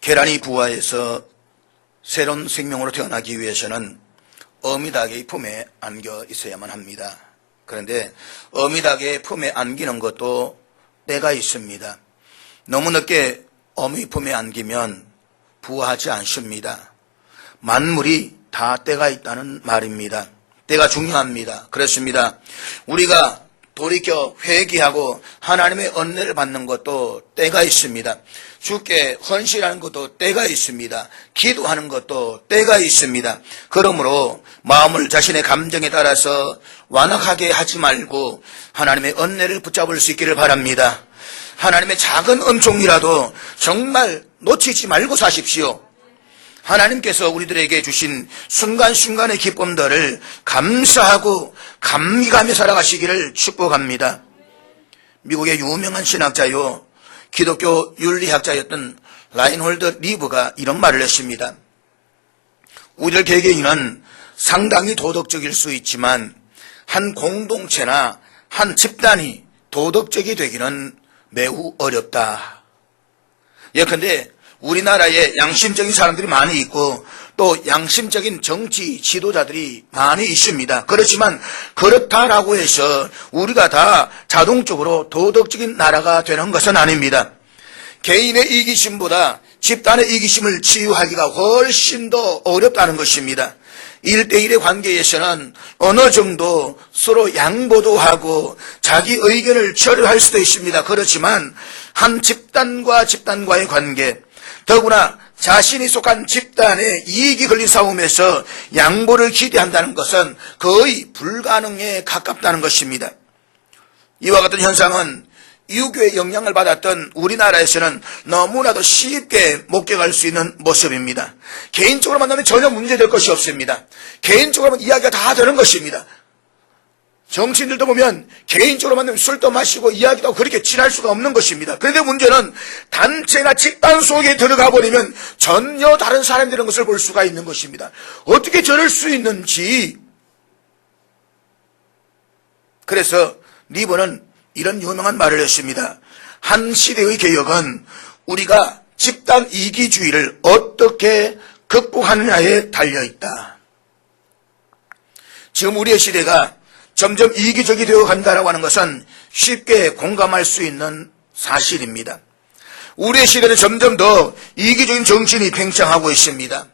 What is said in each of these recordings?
계란이 부화해서 새로운 생명으로 태어나기 위해서는 어미닭의 품에 안겨 있어야만 합니다. 그런데 어미닭의 품에 안기는 것도 때가 있습니다. 너무 늦게 어미 품에 안기면 부화하지 않습니다. 만물이 다 때가 있다는 말입니다. 때가 중요합니다. 그렇습니다. 우리가 돌이켜 회개하고 하나님의 은혜를 받는 것도 때가 있습니다. 주께 헌신하는 것도 때가 있습니다. 기도하는 것도 때가 있습니다. 그러므로 마음을 자신의 감정에 따라서 완악하게 하지 말고 하나님의 은혜를 붙잡을 수 있기를 바랍니다. 하나님의 작은 은총이라도 정말 놓치지 말고 사십시오. 하나님께서 우리들에게 주신 순간순간의 기쁨들을 감사하고 감기가며 살아가시기를 축복합니다. 미국의 유명한 신학자요, 기독교 윤리학자였던 라인홀드 리브가 이런 말을 했습니다. 우리들 개개인은 상당히 도덕적일 수 있지만 한 공동체나 한 집단이 도덕적이 되기는 매우 어렵다. 예컨대 우리나라에 양심적인 사람들이 많이 있고 또 양심적인 정치 지도자들이 많이 있습니다. 그렇지만 그렇다라고 해서 우리가 다 자동적으로 도덕적인 나라가 되는 것은 아닙니다. 개인의 이기심보다 집단의 이기심을 치유하기가 훨씬 더 어렵다는 것입니다. 1대1의 관계에서는 어느 정도 서로 양보도 하고 자기 의견을 처리할 수도 있습니다. 그렇지만 한 집단과 집단과의 관계, 더구나 자신이 속한 집단의 이익이 걸린 싸움에서 양보를 기대한다는 것은 거의 불가능에 가깝다는 것입니다. 이와 같은 현상은 유교의 영향을 받았던 우리나라에서는 너무나도 쉽게 목격할 수 있는 모습입니다. 개인적으로 만나면 전혀 문제될 것이 없습니다. 개인적으로 하면 이야기가 다 되는 것입니다. 정치인들도 보면 개인적으로 만나면 술도 마시고 이야기도 하고 그렇게 친할 수가 없는 것입니다. 그런데 문제는 단체나 집단 속에 들어가 버리면 전혀 다른 사람들인 것을 볼 수가 있는 것입니다. 어떻게 저럴 수 있는지. 그래서 리버는 이런 유명한 말을 했습니다. 한 시대의 개혁은 우리가 집단 이기주의를 어떻게 극복하느냐에 달려있다. 지금 우리의 시대가 점점 이기적이 되어 간다라고 하는 것은 쉽게 공감할 수 있는 사실입니다. 우리의 시대는 점점 더 이기적인 정신이 팽창하고 있습니다.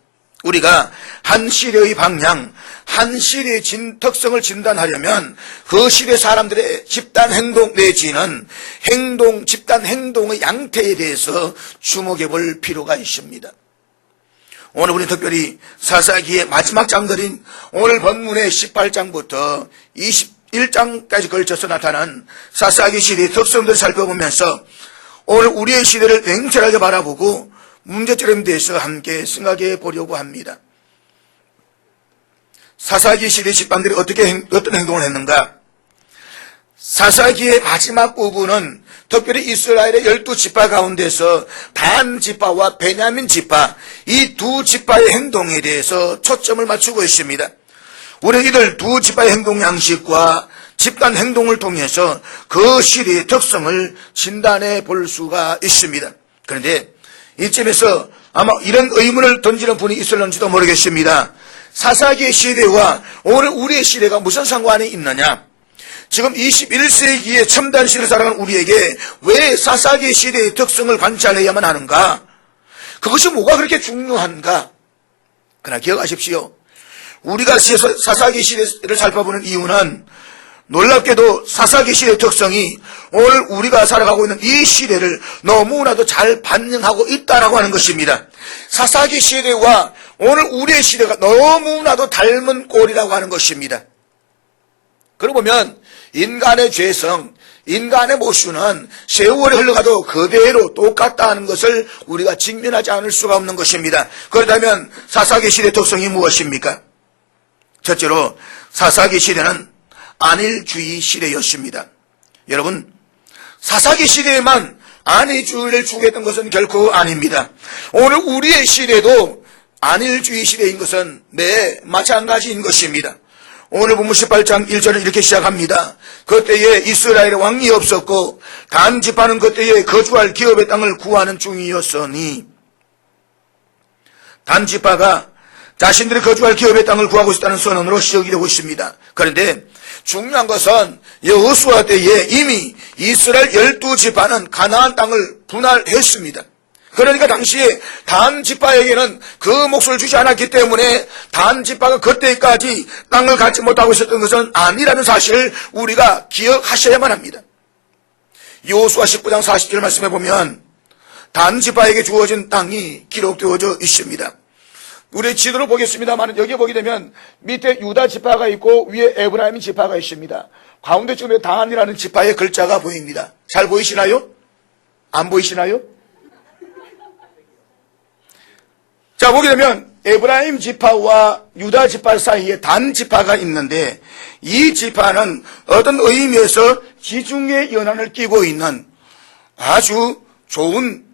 우리가 한 시대의 방향, 한 시대의 특성을 진단하려면 그 시대 사람들의 집단 행동 내지는 집단 행동의 양태에 대해서 주목해 볼 필요가 있습니다. 오늘 우리 특별히 사사기의 마지막 장들인 오늘 본문의 18장부터 21장까지 걸쳐서 나타난 사사기 시대의 특성들을 살펴보면서 오늘 우리의 시대를 냉철하게 바라보고 문제점에 대해서 함께 생각해 보려고 합니다. 사사기 시대 집단들이 어떤 행동을 했는가? 사사기의 마지막 부분은 특별히 이스라엘의 12지파 가운데서 단 지파와 베냐민 지파, 이 두 지파의 행동에 대해서 초점을 맞추고 있습니다. 우리는 이들 두 지파의 행동 양식과 집단 행동을 통해서 그 시대의 특성을 진단해 볼 수가 있습니다. 그런데 이쯤에서 아마 이런 의문을 던지는 분이 있을는지도 모르겠습니다. 사사기의 시대와 오늘 우리의 시대가 무슨 상관이 있느냐? 지금 21세기의 첨단 시대를 살아가는 우리에게 왜 사사기 시대의 특성을 관찰해야만 하는가? 그것이 뭐가 그렇게 중요한가? 그러나 기억하십시오. 우리가 사사기 시대를 살펴보는 이유는 놀랍게도 사사기 시대의 특성이 오늘 우리가 살아가고 있는 이 시대를 너무나도 잘 반영하고 있다라고 하는 것입니다. 사사기 시대와 오늘 우리의 시대가 너무나도 닮은 꼴이라고 하는 것입니다. 그러고 보면 인간의 죄성, 인간의 모습은 세월이 흘러가도 그대로 똑같다는 것을 우리가 직면하지 않을 수가 없는 것입니다. 그렇다면 사사기 시대의 특성이 무엇입니까? 첫째로 사사기 시대는 안일주의 시대였습니다. 여러분, 사사기 시대에만 안일주의를 추구했던 것은 결코 아닙니다. 오늘 우리의 시대도 안일주의 시대인 것은 마찬가지인 것입니다. 오늘 본문 18장 1절은 이렇게 시작합니다. 그때에 이스라엘의 왕이 없었고 단 지파는 그때에 거주할 기업의 땅을 구하는 중이었으니, 단 지파가 자신들이 거주할 기업의 땅을 구하고 있다는 선언으로 시작이 되고 있습니다. 그런데 중요한 것은 여호수아 때에 이미 이스라엘 12지파는 가나안 땅을 분할했습니다. 그러니까 당시에 단 지파에게는 그 몫을 주지 않았기 때문에 단 지파가 그때까지 땅을 갖지 못하고 있었던 것은 아니라는 사실을 우리가 기억하셔야만 합니다. 여호수아 19장 40절 말씀해 보면 단 지파에게 주어진 땅이 기록되어져 있습니다. 우리 지도를 보겠습니다만 여기 보게 되면 밑에 유다 지파가 있고 위에 에브라임 지파가 있습니다. 가운데쯤에 단이라는 지파의 글자가 보입니다. 잘 보이시나요? 안 보이시나요? 자, 보게 되면 에브라임 지파와 유다 지파 사이에 단 지파가 있는데 이 지파는 어떤 의미에서 지중해 연안을 끼고 있는 아주 좋은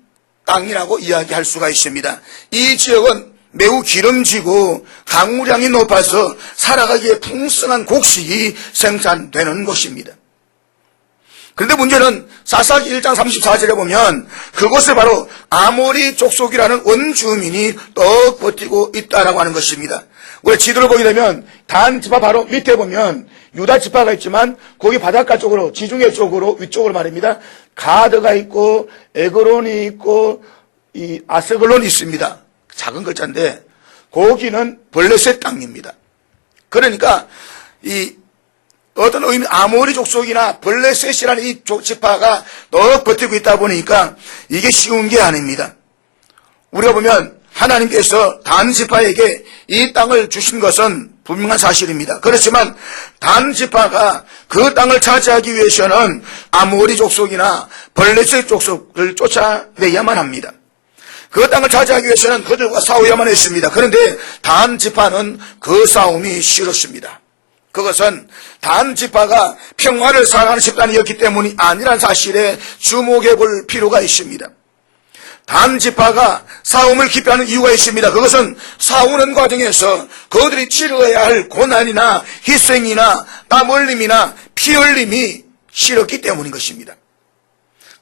땅이라고 이야기할 수가 있습니다. 이 지역은 매우 기름지고 강우량이 높아서 살아가기에 풍성한 곡식이 생산되는 곳입니다. 그런데 문제는 사사기 1장 34절에 보면 그곳에 바로 아모리 족속이라는 원주민이 떡 버티고 있다라고 하는 것입니다. 우리 지도를 보게 되면 단 지파 바로 밑에 보면 유다 지파가 있지만 거기 바닷가 쪽으로 지중해 쪽으로 위쪽으로 말입니다. 가드가 있고 에그론이 있고 이 아스글론이 있습니다. 작은 글자인데 거기는 블레셋 땅입니다. 그러니까 이 어떤 의미 아모리 족속이나 블레셋이라는 이 지파가 더 버티고 있다 보니까 이게 쉬운 게 아닙니다. 우리가 보면 하나님께서 단 지파에게 이 땅을 주신 것은 분명한 사실입니다. 그렇지만 단 지파가 그 땅을 차지하기 위해서는 아모리 족속이나 블레셋 족속을 쫓아내야만 합니다. 그 땅을 차지하기 위해서는 그들과 싸워야만 했습니다. 그런데 단 지파는 그 싸움이 싫었습니다. 그것은 단 지파가 평화를 사랑하는 집단이었기 때문이 아니란 사실에 주목해 볼 필요가 있습니다. 단 지파가 싸움을 기피하는 이유가 있습니다. 그것은 싸우는 과정에서 그들이 치러야 할 고난이나 희생이나 땀 흘림이나 피 흘림이 싫었기 때문인 것입니다.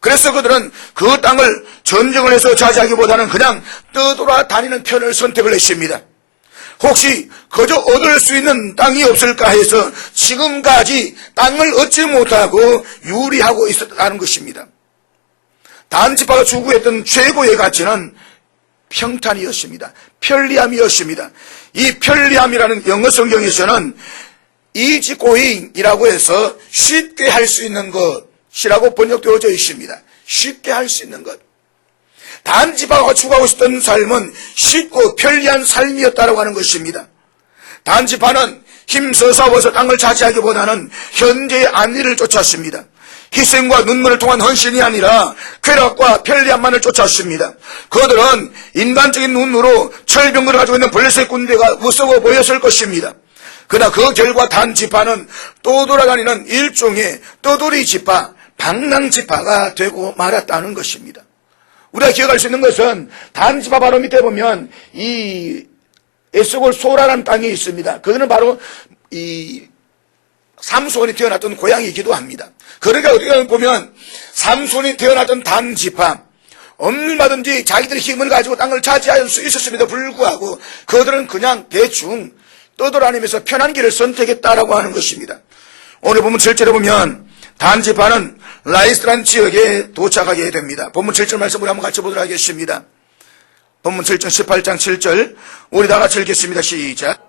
그래서 그들은 그 땅을 전쟁을 해서 차지하기보다는 그냥 떠돌아다니는 편을 선택을 했습니다. 혹시 그저 얻을 수 있는 땅이 없을까 해서 지금까지 땅을 얻지 못하고 유리하고 있었다는 것입니다. 단 지파가 추구했던 최고의 가치는 평탄이었습니다. 편리함이었습니다. 이 편리함이라는 영어 성경에서는 easy going이라고 해서 쉽게 할 수 있는 것이라고 번역되어져 있습니다. 쉽게 할 수 있는 것. 단 지파가 추구하고 있었던 삶은 쉽고 편리한 삶이었다고 하는 것입니다. 단 지파는 힘써 싸워서 땅을 차지하기보다는 현재의 안위를 쫓았습니다. 희생과 눈물을 통한 헌신이 아니라 쾌락과 편리함만을 쫓았습니다. 그들은 인간적인 눈으로 철병을 가지고 있는 블레셋 군대가 무서워 보였을 것입니다. 그러나 그 결과 단 지파는 또 돌아다니는 일종의 떠돌이 지파, 방랑 지파가 되고 말았다는 것입니다. 우리가 기억할 수 있는 것은 단 지파 바로 밑에 보면 이 에스골 소라라는 땅이 있습니다. 그거는 바로 이 삼손이 태어났던 고향이기도 합니다. 그러니까 어떻게 보면 삼손이 태어났던 단 지파, 얼마든지 자기들의 힘을 가지고 땅을 차지할 수 있었음에도 불구하고 그들은 그냥 대충 떠돌아다니면서 편한 길을 선택했다라고 하는 것입니다. 오늘 본문 7절에 보면 단 지파는 라이스라는 지역에 도착하게 됩니다. 본문 7절 말씀을 한번 같이 보도록 하겠습니다. 본문 7절 18장 7절 우리 다 같이 읽겠습니다. 시작.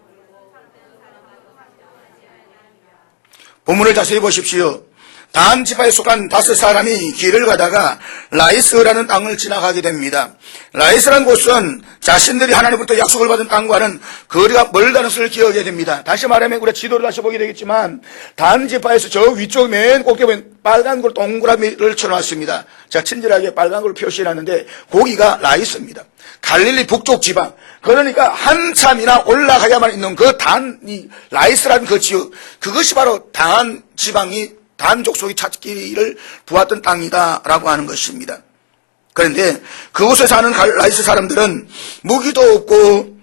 본문을 자세히 보십시오. 단 지파에 속한 5사람이 길을 가다가 라이스라는 땅을 지나가게 됩니다. 라이스라는 곳은 자신들이 하나님부터 약속을 받은 땅과는 거리가 멀다는 것을 기억해야 됩니다. 다시 말하면 우리가 지도를 다시 보게 되겠지만 단 지파에서 저 위쪽 맨 꼭대기 보면 빨간 걸 동그라미를 쳐놨습니다. 자, 친절하게 빨간 걸 표시해놨는데 거기가 라이스입니다. 갈릴리 북쪽 지방. 그러니까 한참이나 올라가야만 있는 그 라이스라는 그 지역, 그것이 바로 단 지방이 단 족속이 찾기를 부었던 땅이다라고 하는 것입니다. 그런데 그곳에 사는 라이스 사람들은 무기도 없고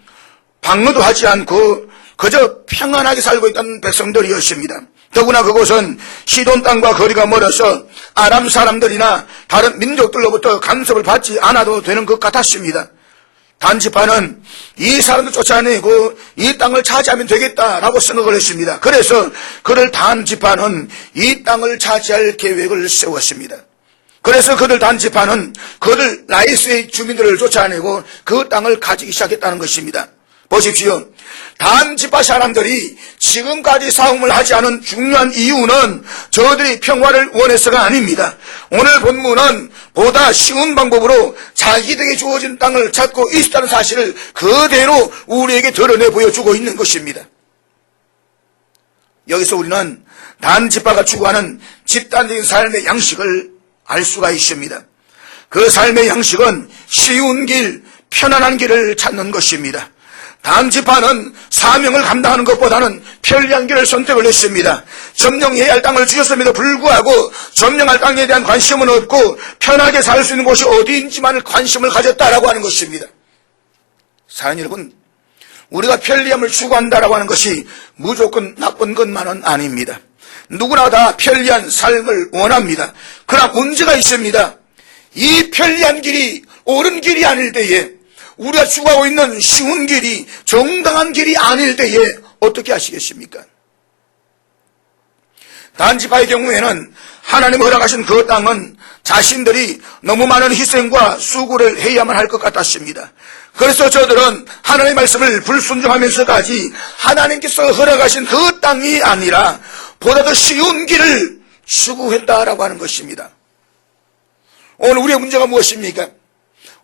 방어도 하지 않고 그저 평안하게 살고 있던 백성들이었습니다. 더구나 그곳은 시돈 땅과 거리가 멀어서 아람 사람들이나 다른 민족들로부터 간섭을 받지 않아도 되는 것 같았습니다. 단지파는 이 사람을 쫓아내고 이 땅을 차지하면 되겠다라고 생각을 했습니다. 그래서 그들 단지파는 이 땅을 차지할 계획을 세웠습니다. 그래서 그들 단지파는 그들 라이스의 주민들을 쫓아내고 그 땅을 가지기 시작했다는 것입니다. 보십시오. 단지파 사람들이 지금까지 싸움을 하지 않은 중요한 이유는 저들이 평화를 원해서가 아닙니다. 오늘 본문은 보다 쉬운 방법으로 자기들에게 주어진 땅을 찾고 있다는 사실을 그대로 우리에게 드러내 보여주고 있는 것입니다. 여기서 우리는 단지파가 추구하는 집단적인 삶의 양식을 알 수가 있습니다. 그 삶의 양식은 쉬운 길, 편안한 길을 찾는 것입니다. 단지파는 사명을 감당하는 것보다는 편리한 길을 선택을 했습니다. 점령해야 할 땅을 주셨음에도 불구하고 점령할 땅에 대한 관심은 없고 편하게 살 수 있는 곳이 어디인지만 관심을 가졌다라고 하는 것입니다. 사랑하는 여러분, 우리가 편리함을 추구한다라고 하는 것이 무조건 나쁜 것만은 아닙니다. 누구나 다 편리한 삶을 원합니다. 그러나 문제가 있습니다. 이 편리한 길이 옳은 길이 아닐 때에, 우리가 추구하고 있는 쉬운 길이 정당한 길이 아닐 때에 어떻게 하시겠습니까? 단지파의 경우에는 하나님 허락하신 그 땅은 자신들이 너무 많은 희생과 수고를 해야만 할 것 같았습니다. 그래서 저들은 하나님의 말씀을 불순종하면서까지 하나님께서 허락하신 그 땅이 아니라 보다 더 쉬운 길을 추구했다라고 하는 것입니다. 오늘 우리의 문제가 무엇입니까?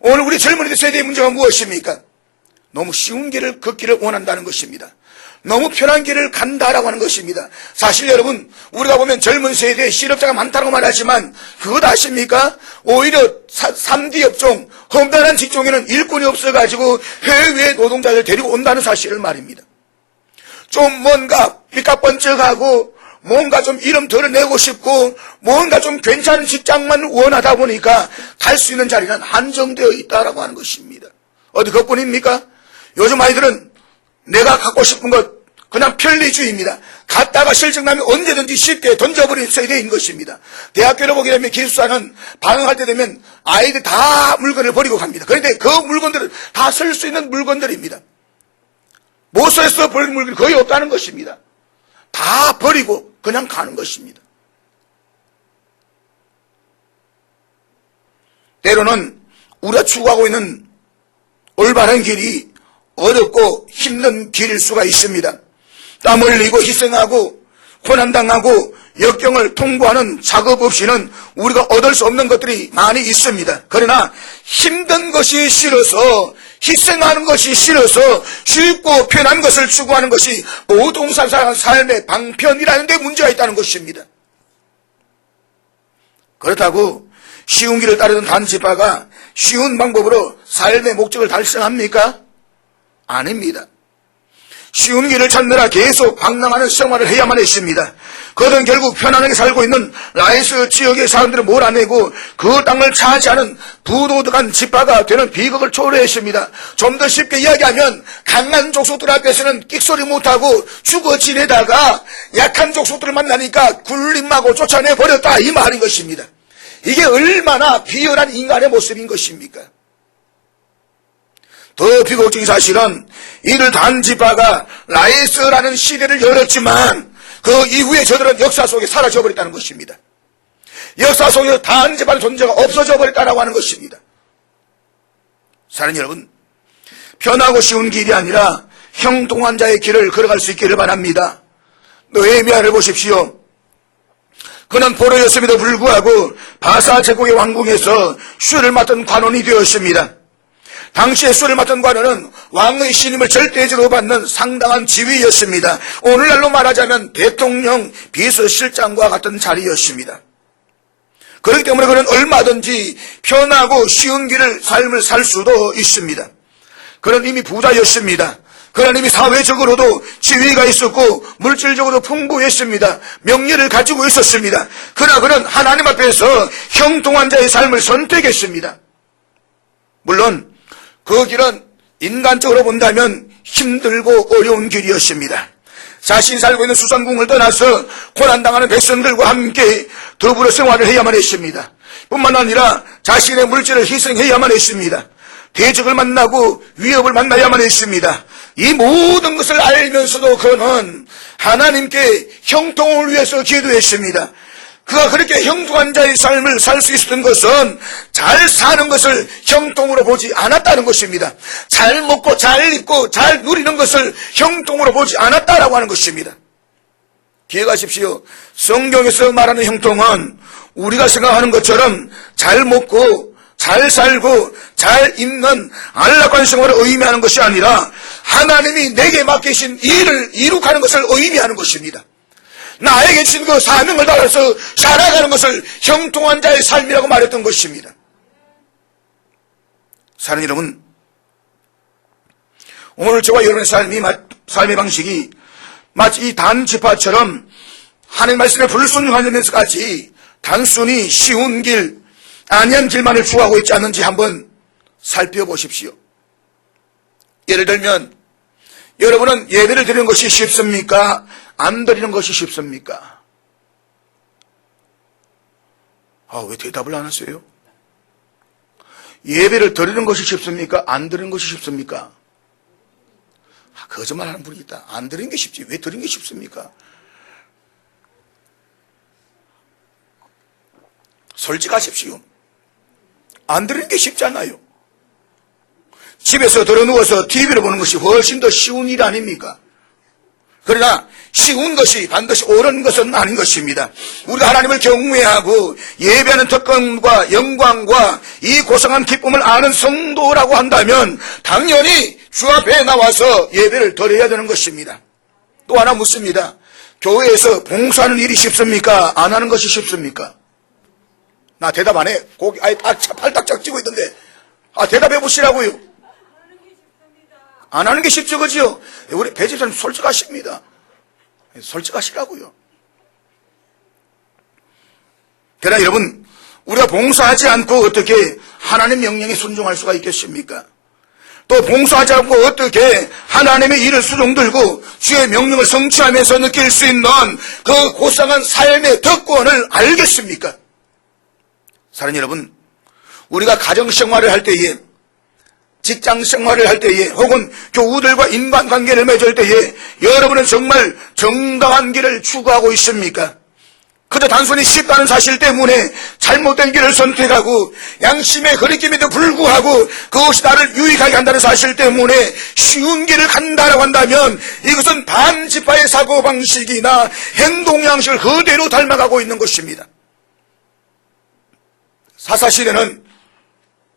오늘 우리 젊은이들 세대의 문제가 무엇입니까? 너무 쉬운 길을 걷기를 원한다는 것입니다. 너무 편한 길을 간다라고 하는 것입니다. 사실 여러분, 우리가 보면 젊은 세대에 실업자가 많다고 말하지만 그것 아십니까? 오히려 3D 업종, 험난한 직종에는 일꾼이 없어가지고 해외 노동자를 데리고 온다는 사실을 말입니다. 좀 뭔가 삐까뻔쩍하고 뭔가 좀 이름 드러내고 싶고 뭔가 좀 괜찮은 직장만 원하다 보니까 갈 수 있는 자리는 한정되어 있다라고 하는 것입니다. 어디 그것뿐입니까? 요즘 아이들은 내가 갖고 싶은 것 그냥 편리주의입니다. 갔다가 실증나면 언제든지 쉽게 던져버린 세대인 것입니다. 대학교를 보게 되면 기숙사는 방학할 때 되면 아이들 다 물건을 버리고 갑니다. 그런데 그 물건들은 다 쓸 수 있는 물건들입니다. 못 써서 버린 물건이 거의 없다는 것입니다. 다 버리고 그냥 가는 것입니다. 때로는 우리가 추구하고 있는 올바른 길이 어렵고 힘든 길일 수가 있습니다. 땀 흘리고 희생하고 고난당하고 역경을 통과하는 작업 없이는 우리가 얻을 수 없는 것들이 많이 있습니다. 그러나 힘든 것이 싫어서 희생하는 것이 싫어서 쉽고 편한 것을 추구하는 것이 모든 사람의 삶의 방편이라는 데 문제가 있다는 것입니다. 그렇다고 쉬운 길을 따르던 단지파가 쉬운 방법으로 삶의 목적을 달성합니까? 아닙니다. 쉬운 길을 찾느라 계속 방랑하는 생활을 해야만 했습니다. 그들은 결국 편안하게 살고 있는 라이스 지역의 사람들을 몰아내고 그 땅을 차지하는 부도덕한 지파가 되는 비극을 초래했습니다. 좀 더 쉽게 이야기하면 강한 족속들 앞에서는 끽소리 못하고 죽어 지내다가 약한 족속들을 만나니까 굴림하고 쫓아내버렸다, 이 말인 것입니다. 이게 얼마나 비열한 인간의 모습인 것입니까? 더 비극적인 사실은 이들 단지파가 라이스라는 시대를 열었지만 그 이후에 저들은 역사 속에 사라져버렸다는 것입니다. 역사 속에 단지파의 존재가 없어져 버렸다고 하는 것입니다. 사랑하는 여러분, 편하고 쉬운 길이 아니라 형통한 자의 길을 걸어갈 수 있기를 바랍니다. 느헤미야를 보십시오. 그는 포로였음에도 불구하고 바사 제국의 왕궁에서 슈를 맡은 관원이 되었습니다. 당시에 슈를 맡은 관원은 왕의 신임을 절대적으로 받는 상당한 지위였습니다. 오늘날로 말하자면 대통령 비서실장과 같은 자리였습니다. 그렇기 때문에 그는 얼마든지 편하고 쉬운 삶을 살 수도 있습니다. 그는 이미 부자였습니다. 그는 이미 사회적으로도 지위가 있었고 물질적으로도 풍부했습니다. 명예를 가지고 있었습니다. 그러나 그는 하나님 앞에서 형통한 자의 삶을 선택했습니다. 물론 그 길은 인간적으로 본다면 힘들고 어려운 길이었습니다. 자신이 살고 있는 수산궁을 떠나서 고난당하는 백성들과 함께 더불어 생활을 해야만 했습니다. 뿐만 아니라 자신의 물질을 희생해야만 했습니다. 대적을 만나고 위협을 만나야만 했습니다. 이 모든 것을 알면서도 그는 하나님께 형통을 위해서 기도했습니다. 그가 그렇게 형통한 자의 삶을 살 수 있었던 것은 잘 사는 것을 형통으로 보지 않았다는 것입니다. 잘 먹고 잘 입고 잘 누리는 것을 형통으로 보지 않았다라고 하는 것입니다. 기억하십시오. 성경에서 말하는 형통은 우리가 생각하는 것처럼 잘 먹고 잘 살고 잘 입는 안락한 생활을 의미하는 것이 아니라 하나님이 내게 맡기신 일을 이룩하는 것을 의미하는 것입니다. 나에게 주신 그 사명을 따라서 살아가는 것을 형통한 자의 삶이라고 말했던 것입니다. 사랑하는 여러분, 오늘 저와 여러분의 삶의 방식이 마치 이 단지파처럼 하나님 말씀에 불순종하면서까지 단순히 쉬운 길, 안이한 길만을 추구하고 있지 않는지 한번 살펴보십시오. 예를 들면 여러분은 예배를 드리는 것이 쉽습니까? 안 드리는 것이 쉽습니까? 왜 대답을 안 하세요? 예배를 드리는 것이 쉽습니까? 안 드리는 것이 쉽습니까? 거짓말하는 분이 있다. 안 드리는 게 쉽지 왜 드리는 게 쉽습니까? 솔직하십시오. 안 드리는 게 쉽지 않아요. 집에서 들어누워서 TV를 보는 것이 훨씬 더 쉬운 일 아닙니까? 그러나 쉬운 것이 반드시 옳은 것은 아닌 것입니다. 우리가 하나님을 경외하고 예배하는 특권과 영광과 이 고상한 기쁨을 아는 성도라고 한다면 당연히 주 앞에 나와서 예배를 드려야 되는 것입니다. 또 하나 묻습니다. 교회에서 봉사하는 일이 쉽습니까? 안 하는 것이 쉽습니까? 나 대답 안 해. 고기 팔딱 짝지고 있던데. 대답해 보시라고요. 안 하는 게 쉽죠, 그죠? 우리 배 집사님 솔직하십니다. 솔직하시라고요. 그러나 여러분, 우리가 봉사하지 않고 어떻게 하나님의 명령에 순종할 수가 있겠습니까? 또 봉사하지 않고 어떻게 하나님의 일을 수종들고 주의 명령을 성취하면서 느낄 수 있는 그 고상한 삶의 특권을 알겠습니까? 사랑하는 여러분, 우리가 가정생활을 할 때에, 직장생활을 할 때에, 혹은 교우들과 인간관계를 맺을 때에 여러분은 정말 정당한 길을 추구하고 있습니까? 그저 단순히 쉽다는 사실 때문에 잘못된 길을 선택하고 양심의 흐리낌에도 불구하고 그것이 나를 유익하게 한다는 사실 때문에 쉬운 길을 간다라고 한다면 이것은 반지파의 사고방식이나 행동 양식을 그대로 닮아가고 있는 것입니다. 사사시대는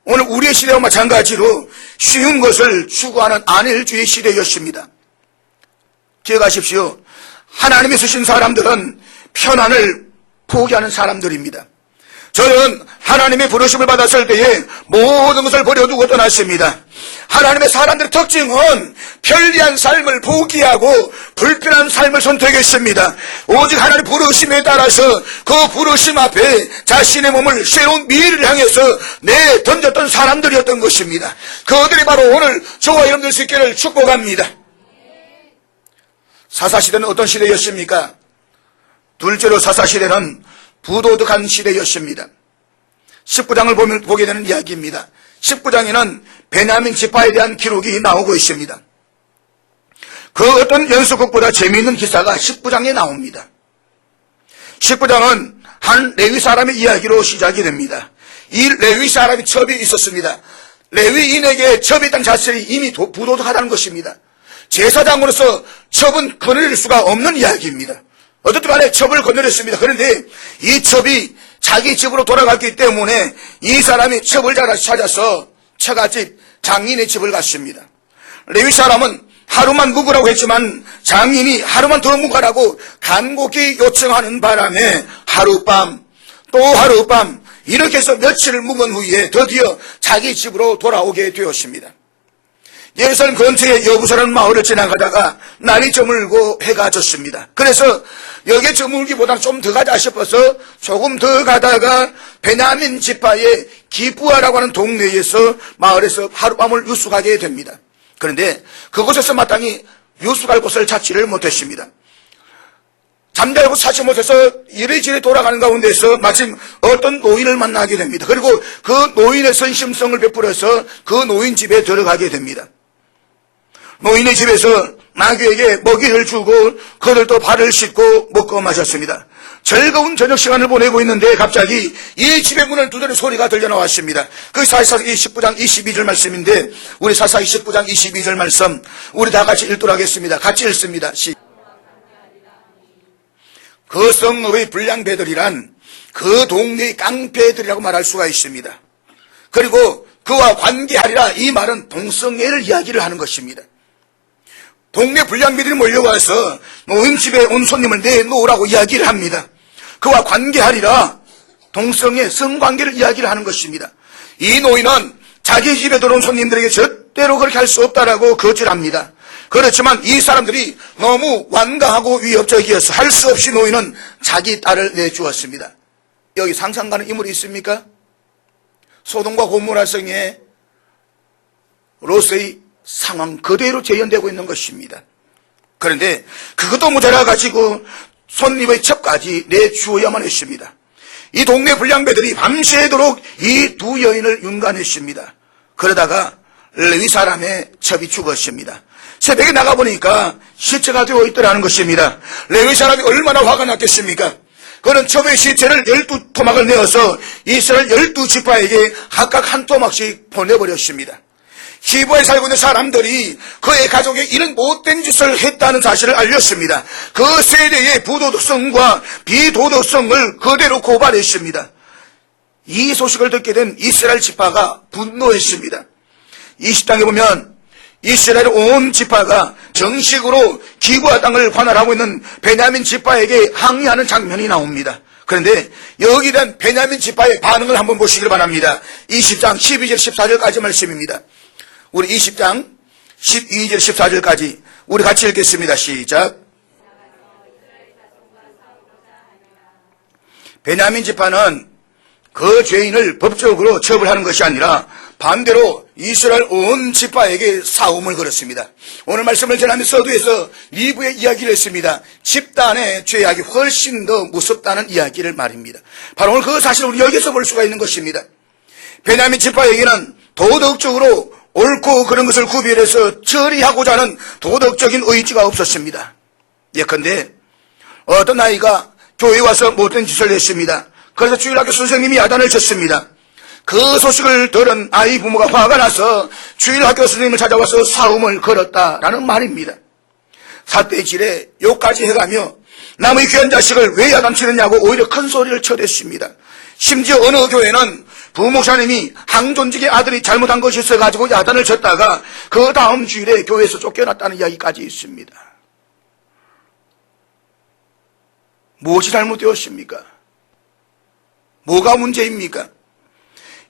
오늘 우리의 시대와 마찬가지로 쉬운 것을 추구하는 안일주의 시대였습니다. 기억하십시오. 하나님이 쓰신 사람들은 편안을 포기하는 사람들입니다. 저는 하나님의 부르심을 받았을 때에 모든 것을 버려두고 떠났습니다. 하나님의 사람들의 특징은 편리한 삶을 포기하고 불편한 삶을 선택했습니다. 오직 하나님의 부르심에 따라서 그 부르심 앞에 자신의 몸을 새로운 미래를 향해서 내던졌던 사람들이었던 것입니다. 그들이 바로 오늘 저와 여러분들 수 있기를 축복합니다. 사사시대는 어떤 시대였습니까? 둘째로 사사시대는 부도덕한 시대였습니다. 19장을 보게 되는 이야기입니다. 19장에는 베냐민 지파에 대한 기록이 나오고 있습니다. 그 어떤 연수극보다 재미있는 기사가 19장에 나옵니다. 19장은 한 레위 사람의 이야기로 시작이 됩니다. 이 레위 사람이 첩이 있었습니다. 레위인에게 첩이 있다는 자체가 이미 부도덕하다는 것입니다. 제사장으로서 첩은 거느릴 수가 없는 이야기입니다. 어쨌든 간에 첩을 거느렸습니다. 그런데 이 첩이 자기 집으로 돌아갔기 때문에 이 사람이 첩을 찾아서 처갓집 장인의 집을 갔습니다. 레위 사람은 하루만 묵으라고 했지만 장인이 하루만 더 묵으라고 간곡히 요청하는 바람에 하룻밤 또 하룻밤 이렇게 해서 며칠을 묵은 후에 드디어 자기 집으로 돌아오게 되었습니다. 예루살렘 근처의 여부사라는 마을을 지나가다가 날이 저물고 해가 졌습니다. 그래서 여기에 저물기보다 좀 더 가자 싶어서 조금 더 가다가 베냐민 지파의 기부아라고 하는 동네에서 마을에서 하룻밤을 유숙하게 됩니다. 그런데 그곳에서 마땅히 유숙할 곳을 찾지를 못했습니다. 잠자고 사지 못해서 이래저래 돌아가는 가운데서 마침 어떤 노인을 만나게 됩니다. 그리고 그 노인의 선심성을 베풀어서 그 노인 집에 들어가게 됩니다. 노인의 집에서 나귀에게 먹이를 주고 그들도 발을 씻고 먹고 마셨습니다. 즐거운 저녁 시간을 보내고 있는데 갑자기 이 집의 문을 두드리는 소리가 들려나왔습니다. 그 사사기 19장 22절 말씀인데, 우리 사사기 19장 22절 말씀 우리 다 같이 읽도록 하겠습니다. 같이 읽습니다. 그 성읍의 불량배들이란 그 동네의 깡패들이라고 말할 수가 있습니다. 그리고 그와 관계하리라, 이 말은 동성애를 이야기를 하는 것입니다. 동네 불량배들이 몰려와서 노인 집에 온 손님을 내놓으라고 이야기를 합니다. 그와 관계하리라, 동성애, 성관계를 이야기를 하는 것입니다. 이 노인은 자기 집에 들어온 손님들에게 절대로 그렇게 할 수 없다라고 거절합니다. 그렇지만 이 사람들이 너무 완강하고 위협적이어서 할 수 없이 노인은 자기 딸을 내주었습니다. 여기 상상 가는 인물이 있습니까? 소돔과 고모라 성에 롯의 상황 그대로 재현되고 있는 것입니다. 그런데 그것도 모자라 가지고 손님의 첩까지 내주어야만 했습니다. 이 동네 불량배들이 밤새도록 이 두 여인을 윤관했습니다. 그러다가 레위 사람의 첩이 죽었습니다. 새벽에 나가보니까 시체가 되어 있더라는 것입니다. 레위 사람이 얼마나 화가 났겠습니까? 그는 첩의 시체를 12토막을 내어서 이스라엘 12지파에게 각각 한 토막씩 보내버렸습니다. 시부에 살고 있는 사람들이 그의 가족에 이런 못된 짓을 했다는 사실을 알렸습니다. 그 세대의 부도덕성과 비도덕성을 그대로 고발했습니다. 이 소식을 듣게 된 이스라엘 지파가 분노했습니다. 20장에 보면 이스라엘 온 지파가 정식으로 기부와 땅을 관할하고 있는 베냐민 지파에게 항의하는 장면이 나옵니다. 그런데 여기에 대한 베냐민 지파의 반응을 한번 보시길 바랍니다. 20장 12절 14절까지 말씀입니다. 우리 20장 12절 14절까지 우리 같이 읽겠습니다. 시작. 베냐민 지파는 그 죄인을 법적으로 처벌하는 것이 아니라 반대로 이스라엘 온 지파에게 싸움을 걸었습니다. 오늘 말씀을 전하면서 서두에서 리브의 이야기를 했습니다. 집단의 죄악이 훨씬 더 무섭다는 이야기를 말입니다. 바로 오늘 그 사실을 우리 여기서 볼 수가 있는 것입니다. 베냐민 지파에게는 도덕적으로 옳고 그런 것을 구별해서 처리하고자 하는 도덕적인 의지가 없었습니다. 예컨대 어떤 아이가 교회에 와서 못된 짓을 했습니다. 그래서 주일학교 선생님이 야단을 쳤습니다. 그 소식을 들은 아이 부모가 화가 나서 주일학교 선생님을 찾아와서 싸움을 걸었다라는 말입니다. 삿대질에 욕까지 해가며 남의 귀한 자식을 왜 야단치느냐고 오히려 큰 소리를 쳐댔습니다. 심지어 어느 교회는 부목사님이 항존직의 아들이 잘못한 것이 있어가지고 야단을 쳤다가 그 다음 주일에 교회에서 쫓겨났다는 이야기까지 있습니다. 무엇이 잘못되었습니까? 뭐가 문제입니까?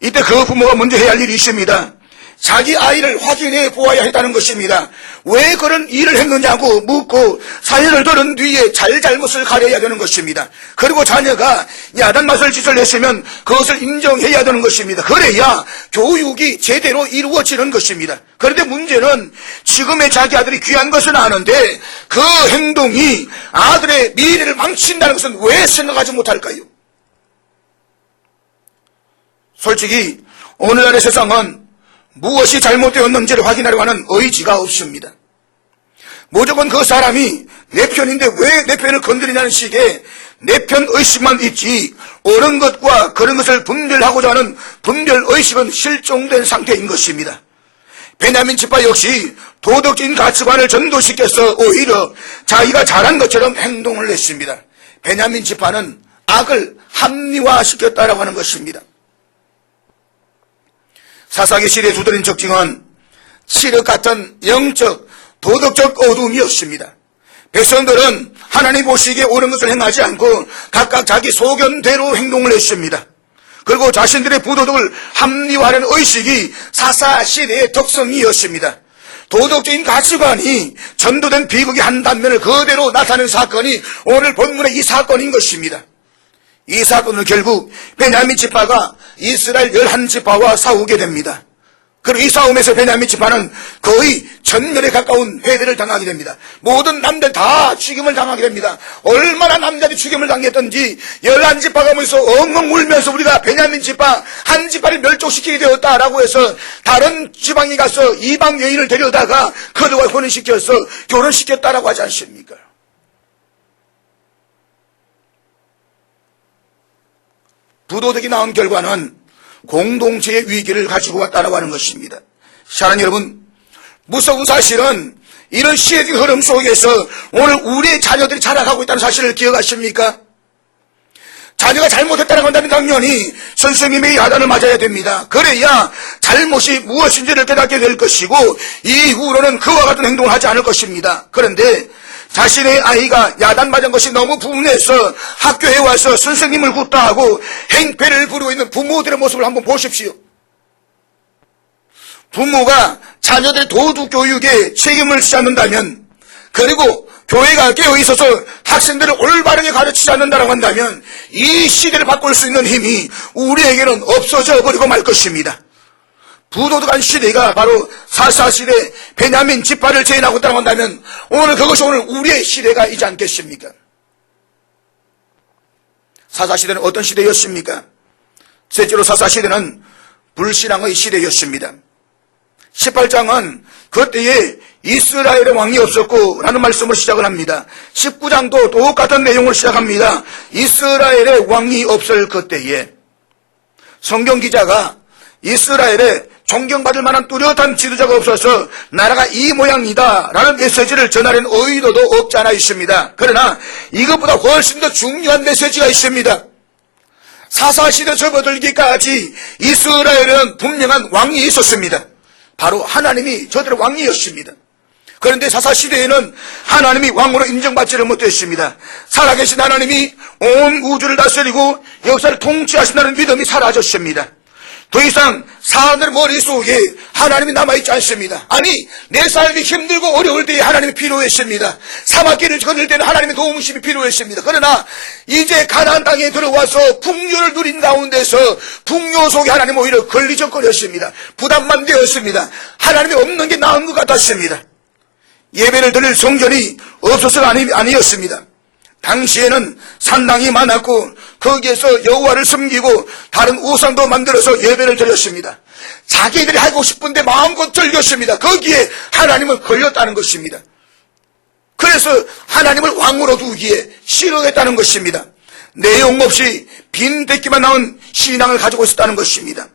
이때 그 부모가 먼저 해야 할 일이 있습니다. 자기 아이를 확인해 보아야 했다는 것입니다. 왜 그런 일을 했느냐고 묻고 사연을 들은 뒤에 잘못을 가려야 되는 것입니다. 그리고 자녀가 야단 맞을 짓을 했으면 그것을 인정해야 되는 것입니다. 그래야 교육이 제대로 이루어지는 것입니다. 그런데 문제는 지금의 자기 아들이 귀한 것은 아는데 그 행동이 아들의 미래를 망친다는 것은 왜 생각하지 못할까요? 솔직히 오늘날의 세상은 무엇이 잘못되었는지를 확인하려고 하는 의지가 없습니다. 무조건 그 사람이 내 편인데 왜 내 편을 건드리냐는 식의 내 편 의식만 있지 옳은 것과 그런 것을 분별하고자 하는 분별 의식은 실종된 상태인 것입니다. 베냐민 지파 역시 도덕적인 가치관을 전도시켜서 오히려 자기가 잘한 것처럼 행동을 했습니다. 베냐민 지파는 악을 합리화시켰다라고 하는 것입니다. 사사기 시대에 두드린 적징은 칠흑 같은 영적, 도덕적 어둠이었습니다. 백성들은 하나님 보시기에 옳은 것을 행하지 않고 각각 자기 소견대로 행동을 했습니다. 그리고 자신들의 부도덕을 합리화하는 의식이 사사시대의 특성이었습니다. 도덕적인 가치관이 전도된 비극의 한 단면을 그대로 나타낸 사건이 오늘 본문의 이 사건인 것입니다. 이 사건은 결국 베냐민 지파가 이스라엘 11지파와 싸우게 됩니다. 그리고 이 싸움에서 베냐민 지파는 거의 전멸에 가까운 패배를 당하게 됩니다. 모든 남들 다 죽임을 당하게 됩니다. 얼마나 남자들이 죽임을 당했던지 11지파가 모여서 엉엉 울면서 우리가 베냐민 지파 한 지파를 멸족시키게 되었다라고 해서 다른 지방에 가서 이방 여인을 데려다가 그들과 혼인시켜서 결혼시켰다라고 하지 않습니까? 부도덕이 나온 결과는 공동체의 위기를 가지고 왔다라고 하는 것입니다. 사랑하는 여러분, 무서운 사실은 이런 시대적인 흐름 속에서 오늘 우리의 자녀들이 자라가고 있다는 사실을 기억하십니까? 자녀가 잘못했다는 건다면 당연히 선생님의 야단을 맞아야 됩니다. 그래야 잘못이 무엇인지를 깨닫게 될 것이고 이후로는 그와 같은 행동을 하지 않을 것입니다. 그런데 자신의 아이가 야단 맞은 것이 너무 분해서 학교에 와서 선생님을 구타하고 행패를 부리고 있는 부모들의 모습을 한번 보십시오. 부모가 자녀들의 도덕 교육에 책임을 지지 않는다면, 그리고 교회가 깨어있어서 학생들을 올바르게 가르치지 않는다고 한다면 이 시대를 바꿀 수 있는 힘이 우리에게는 없어져 버리고 말 것입니다. 부도덕한 시대가 바로 사사시대 베냐민 지파를 재현하고 있다고 한다면 오늘 그것이 오늘 우리의 시대가 이지 않겠습니까? 사사시대는 어떤 시대였습니까? 실제로 사사시대는 불신앙의 시대였습니다. 18장은 그때에 이스라엘의 왕이 없었고 라는 말씀을 시작을 합니다. 19장도 똑같은 내용을 시작합니다. 이스라엘의 왕이 없을 그때에 성경 기자가 이스라엘에 존경받을 만한 뚜렷한 지도자가 없어서 나라가 이 모양이다 라는 메시지를 전하는 의도도 없지 않아 있습니다. 그러나 이것보다 훨씬 더 중요한 메시지가 있습니다. 사사시대 접어들기까지 이스라엘에는 분명한 왕이 있었습니다. 바로 하나님이 저들의 왕이었습니다. 그런데 사사시대에는 하나님이 왕으로 인정받지를 못했습니다. 살아계신 하나님이 온 우주를 다스리고 역사를 통치하신다는 믿음이 사라졌습니다. 더 이상 사람들의 머릿속에 하나님이 남아있지 않습니다. 아니, 내 삶이 힘들고 어려울 때에 하나님이 필요했습니다. 사막길을 걸을 때는 하나님의 도움심이 필요했습니다. 그러나 이제 가나안 땅에 들어와서 풍요를 누린 가운데서 풍요 속에 하나님 오히려 걸리적거렸습니다. 부담만 되었습니다. 하나님이 없는 게 나은 것 같았습니다. 예배를 드릴 성전이 없어서가 아니었습니다. 당시에는 산당이 많았고 거기에서 여호와를 섬기고 다른 우상도 만들어서 예배를 드렸습니다. 자기들이 하고 싶은데 마음껏 즐겼습니다. 거기에 하나님은 걸렸다는 것입니다. 그래서 하나님을 왕으로 두기에 싫어했다는 것입니다. 내용 없이 빈대기만 나온 신앙을 가지고 있었다는 것입니다.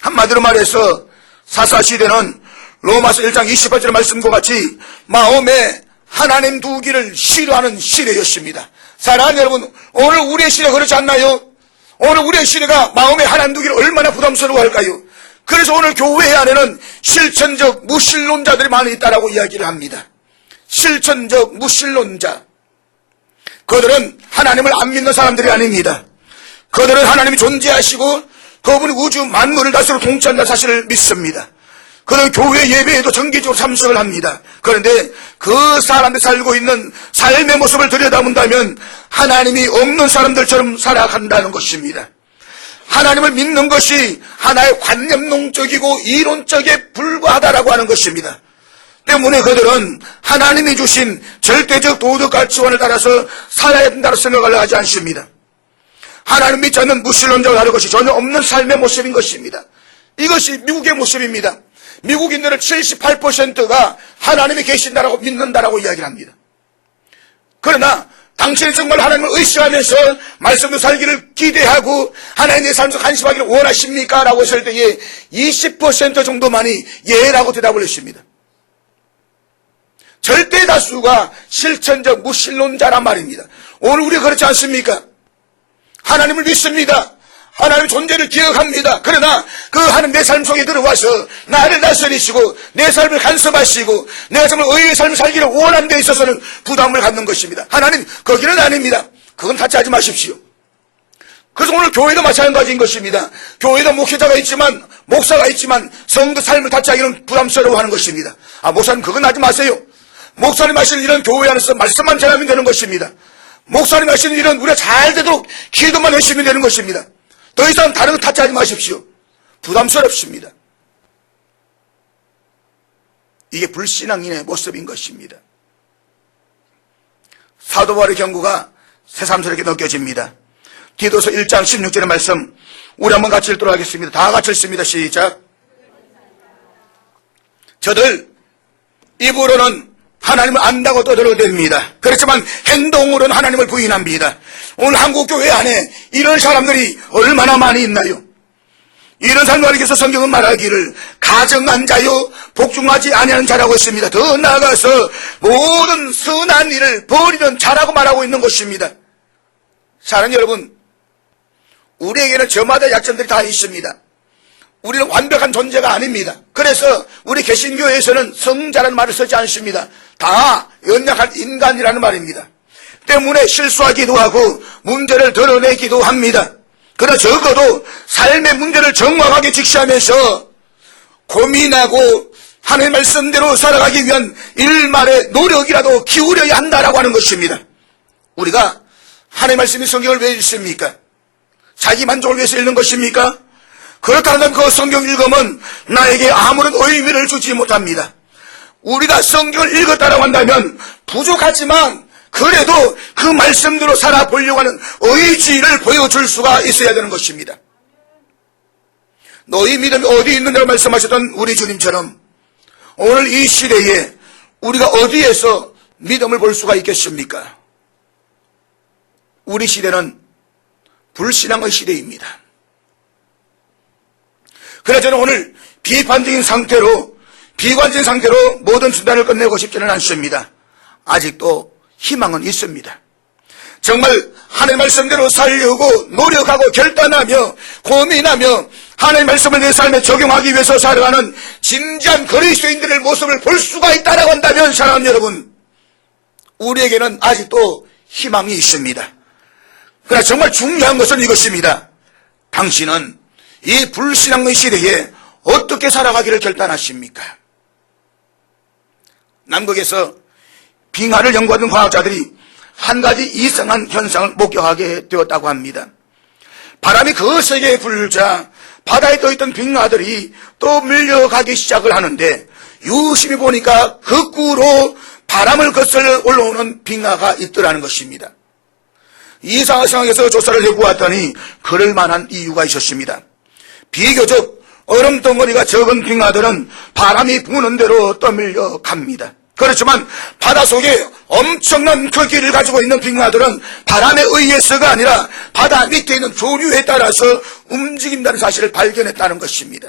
한마디로 말해서 사사시대는 로마서 1장 28절 말씀과 같이 마음에 하나님 두기를 싫어하는 시대였습니다. 사랑하는 여러분, 오늘 우리의 시대가 그렇지 않나요? 오늘 우리의 시대가 마음에 하나님 두기를 얼마나 부담스러워할까요? 그래서 오늘 교회 안에는 실천적 무신론자들이 많이 있다라고 이야기를 합니다. 실천적 무신론자. 그들은 하나님을 안 믿는 사람들이 아닙니다. 그들은 하나님이 존재하시고 그분이 우주 만물을 다스리고 통치한다는 사실을 믿습니다. 그는 교회 예배에도 정기적으로 참석을 합니다. 그런데 그 사람들이 살고 있는 삶의 모습을 들여다본다면 하나님이 없는 사람들처럼 살아간다는 것입니다. 하나님을 믿는 것이 하나의 관념론적이고 이론적에 불과하다라고 하는 것입니다. 때문에 그들은 하나님이 주신 절대적 도덕 가치관을 따라서 살아야 된다고 생각을 하지 않습니다. 하나님 믿지 않는 무신론자가 다른 것이 전혀 없는 삶의 모습인 것입니다. 이것이 미국의 모습입니다. 미국인들은 78%가 하나님이 계신다라고 믿는다라고 이야기를 합니다. 그러나 당신이 정말 하나님을 의식하면서 말씀으로 살기를 기대하고 하나님의 삶에서 간섭하기를 원하십니까? 라고 했을 때에 20% 정도만이 예라고 대답을 했습니다. 절대 다수가 실천적 무신론자란 말입니다. 오늘 우리가 그렇지 않습니까? 하나님을 믿습니다. 하나님의 존재를 기억합니다. 그러나 그 하나님 내 삶 속에 들어와서 나를 다스리시고 내 삶을 간섭하시고 내가 정말 의의 삶을 살기를 원하는 데 있어서는 부담을 갖는 것입니다. 하나님 거기는 아닙니다. 그건 타치하지 마십시오. 그래서 오늘 교회도 마찬가지인 것입니다. 교회도 목회자가 있지만 목사가 있지만 성도 삶을 타치하기는 부담스러워하는 것입니다. 목사님 그건 하지 마세요. 목사님 하시는 일은 교회 안에서 말씀만 전하면 되는 것입니다. 목사님 하시는 일은 우리가 잘 되도록 기도만 하시면 되는 것입니다. 더 이상 다른 거 타치하지 마십시오. 부담스럽습니다. 이게 불신앙인의 모습인 것입니다. 사도 바울의 경고가 새삼스럽게 느껴집니다. 디도서 1장 16절의 말씀 우리 한번 같이 읽도록 하겠습니다. 다 같이 읽습니다. 시작. 저들 입으로는 하나님을 안다고 떠들어댑니다. 그렇지만 행동으로는 하나님을 부인합니다. 오늘 한국교회 안에 이런 사람들이 얼마나 많이 있나요? 이런 사람들 가리켜서 성경은 말하기를 가정한 자요 복종하지 아니하는 자라고 했습니다. 더 나아가서 모든 선한 일을 버리는 자라고 말하고 있는 것입니다. 사랑하는 여러분, 우리에게는 저마다 약점들이 다 있습니다. 우리는 완벽한 존재가 아닙니다. 그래서 우리 개신교에서는 성자라는 말을 쓰지 않습니다. 다 연약한 인간이라는 말입니다. 때문에 실수하기도 하고 문제를 드러내기도 합니다. 그러나 적어도 삶의 문제를 정확하게 직시하면서 고민하고 하나님의 말씀대로 살아가기 위한 일말의 노력이라도 기울여야 한다라고 하는 것입니다. 우리가 하나님의 말씀이 성경을 왜 읽습니까? 자기 만족을 위해서 읽는 것입니까? 그렇다면 그 성경 읽음은 나에게 아무런 의미를 주지 못합니다. 우리가 성경을 읽었다라고 한다면 부족하지만 그래도 그 말씀대로 살아보려고 하는 의지를 보여줄 수가 있어야 되는 것입니다. 너희 믿음이 어디 있느냐고 말씀하셨던 우리 주님처럼 오늘 이 시대에 우리가 어디에서 믿음을 볼 수가 있겠습니까? 우리 시대는 불신앙의 시대입니다. 그래서 저는 오늘 비판적인 상태로 비관적인 상태로 모든 수단을 끝내고 싶지는 않습니다. 아직도 희망은 있습니다. 정말 하나님의 말씀대로 살려고 노력하고 결단하며 고민하며 하나님의 말씀을 내 삶에 적용하기 위해서 살아가는 진지한 그리스도인들의 모습을 볼 수가 있다고 한다면 사랑하는 여러분, 우리에게는 아직도 희망이 있습니다. 그러나 정말 중요한 것은 이것입니다. 당신은 이 불신앙의 시대에 어떻게 살아가기를 결단하십니까? 남극에서 빙하를 연구하던 과학자들이 한 가지 이상한 현상을 목격하게 되었다고 합니다. 바람이 거세게 불자 바다에 떠있던 빙하들이 또 밀려가기 시작을 하는데 유심히 보니까 거꾸로 바람을 거슬러 올라오는 빙하가 있더라는 것입니다. 이상한 상황에서 조사를 해보았더니 그럴 만한 이유가 있었습니다. 비교적 얼음덩어리가 적은 빙하들은 바람이 부는 대로 떠밀려 갑니다. 그렇지만 바닷속에 엄청난 크기를 가지고 있는 빙하들은 바람에 의해서가 아니라 바다 밑에 있는 조류에 따라서 움직인다는 사실을 발견했다는 것입니다.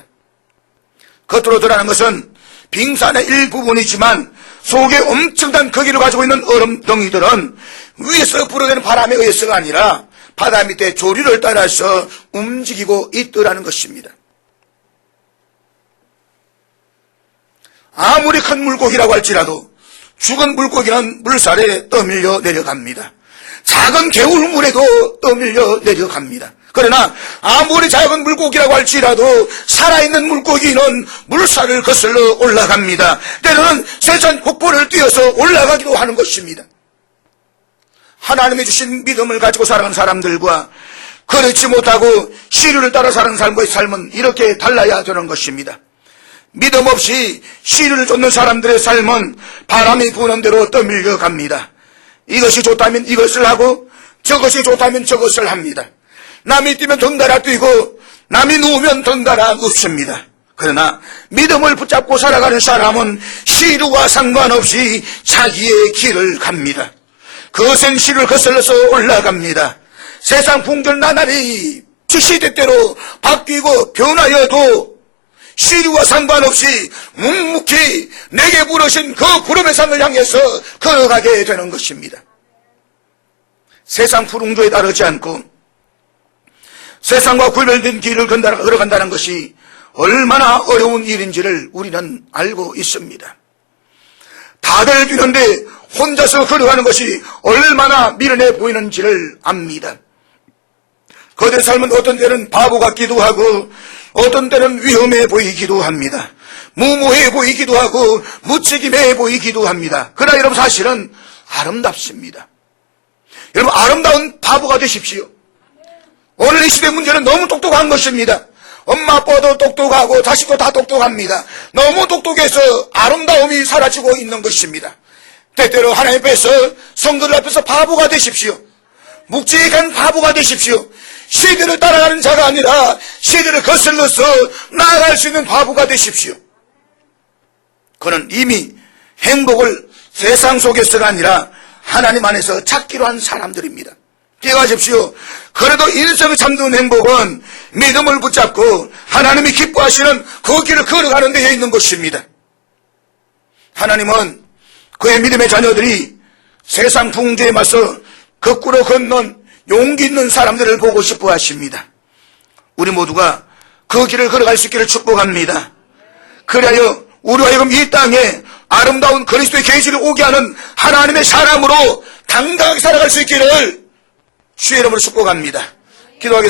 겉으로 드러나는 것은 빙산의 일부분이지만 속에 엄청난 크기를 가지고 있는 얼음덩이들은 위에서 불어대는 바람에 의해서가 아니라 바다 밑에 조류를 따라서 움직이고 있더라는 것입니다. 아무리 큰 물고기라고 할지라도 죽은 물고기는 물살에 떠밀려 내려갑니다. 작은 개울물에도 떠밀려 내려갑니다. 그러나 아무리 작은 물고기라고 할지라도 살아있는 물고기는 물살을 거슬러 올라갑니다. 때로는 세상 폭포를 뛰어서 올라가기도 하는 것입니다. 하나님이 주신 믿음을 가지고 살아가는 사람들과 그렇지 못하고 시류를 따라 사는 삶의 삶은 이렇게 달라야 되는 것입니다. 믿음 없이 시류를 쫓는 사람들의 삶은 바람이 부는 대로 떠밀려 갑니다. 이것이 좋다면 이것을 하고 저것이 좋다면 저것을 합니다. 남이 뛰면 덩달아 뛰고 남이 누우면 덩달아 눕습니다. 그러나 믿음을 붙잡고 살아가는 사람은 시류와 상관없이 자기의 길을 갑니다. 거센 시류를 거슬러서 올라갑니다. 세상 풍경 나날이 시대대로 바뀌고 변하여도 시류와 상관없이 묵묵히 내게 부르신 그 구름의 산을 향해서 걸어가게 되는 것입니다. 세상 푸른조에 따르지 않고 세상과 구별된 길을 걸어간다는 것이 얼마나 어려운 일인지를 우리는 알고 있습니다. 다들 뛰는데 혼자서 걸어가는 것이 얼마나 미련해 보이는지를 압니다. 그들의 삶은 어떤 때는 바보 같기도 하고 어떤 때는 위험해 보이기도 합니다. 무모해 보이기도 하고 무책임해 보이기도 합니다. 그러나 여러분 사실은 아름답습니다. 여러분 아름다운 바보가 되십시오. 오늘 이 시대 문제는 너무 똑똑한 것입니다. 엄마 아빠도 똑똑하고 자식도 다 똑똑합니다. 너무 똑똑해서 아름다움이 사라지고 있는 것입니다. 때때로 하나님 앞에서 성도들 앞에서 바보가 되십시오. 묵직한 바보가 되십시오. 시대를 따라가는 자가 아니라 시대를 거슬러서 나아갈 수 있는 바보가 되십시오. 그는 이미 행복을 세상 속에서가 아니라 하나님 안에서 찾기로 한 사람들입니다. 기억하십시오. 그래도 일생을 참는 행복은 믿음을 붙잡고 하나님이 기뻐하시는 그 길을 걸어가는 데에 있는 것입니다. 하나님은 그의 믿음의 자녀들이 세상 풍조에 맞서 거꾸로 걷는 용기 있는 사람들을 보고 싶어 하십니다. 우리 모두가 그 길을 걸어갈 수 있기를 축복합니다. 그리하여 우리와 하여금 이 땅에 아름다운 그리스도의 계시를 오게 하는 하나님의 사람으로 당당하게 살아갈 수 있기를 주의 이름으로 축복합니다. 기도하겠습니다.